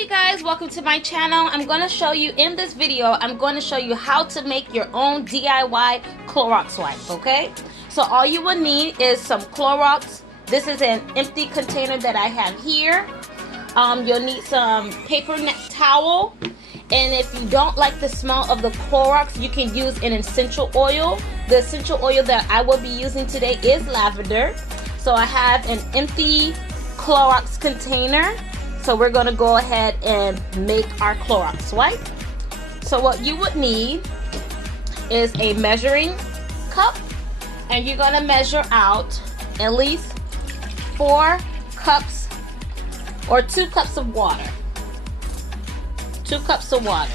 you guys, welcome to my channel. I'm going to show you in this video, I'm going to show you how to make your own DIY Clorox wipe, okay? So all you will need is some Clorox. This is an empty container that I have here. You'll need some paper towel, and if you don't like the smell of the Clorox, you can use an essential oil. The essential oil that I will be using today is lavender. So I have an empty Clorox container. So we're going to go ahead and make our Clorox wipe. So what you would need is a measuring cup, and you're going to measure out at least 4 cups or 2 cups of water. 2 cups of water.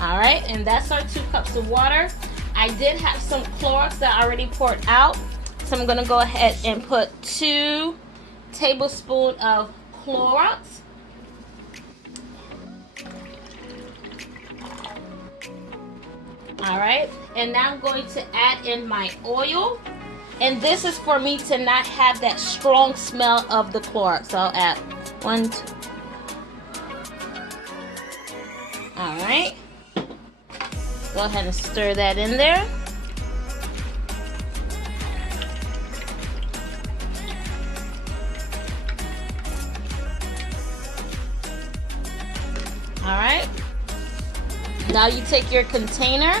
Alright, and that's our 2 cups of water. I did have some Clorox that I already poured out, so I'm going to go ahead and put 2 tablespoons of Clorox. Alright, and now I'm going to add in my oil. And this is for me to not have that strong smell of the Clorox. So I'll add 1, 2. Alright. Go ahead and stir that in there. Alright. Now you take your container.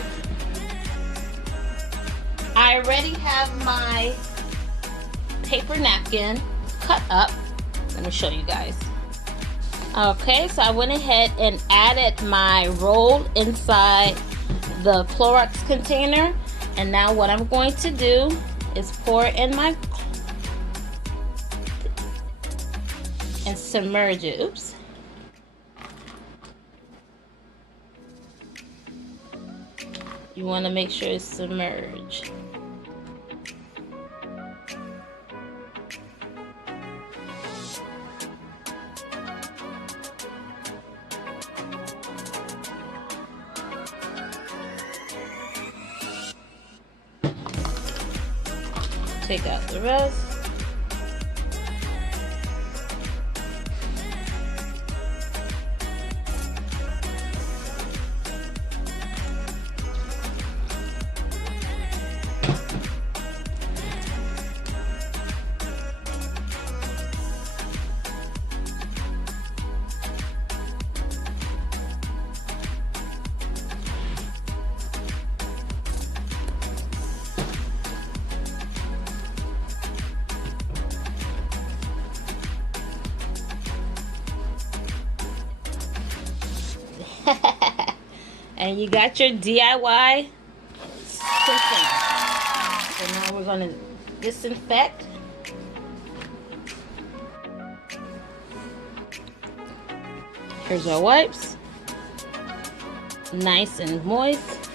I already have my paper napkin cut up. Let me show you guys. Okay, so I went ahead and added my roll inside the Clorox container. And now what I'm going to do is pour it in my and submerge it. Oops. You want to make sure it's submerged. Take out the rest. And you got your DIY container. So now we're going to disinfect. Here's our wipes. Nice and moist.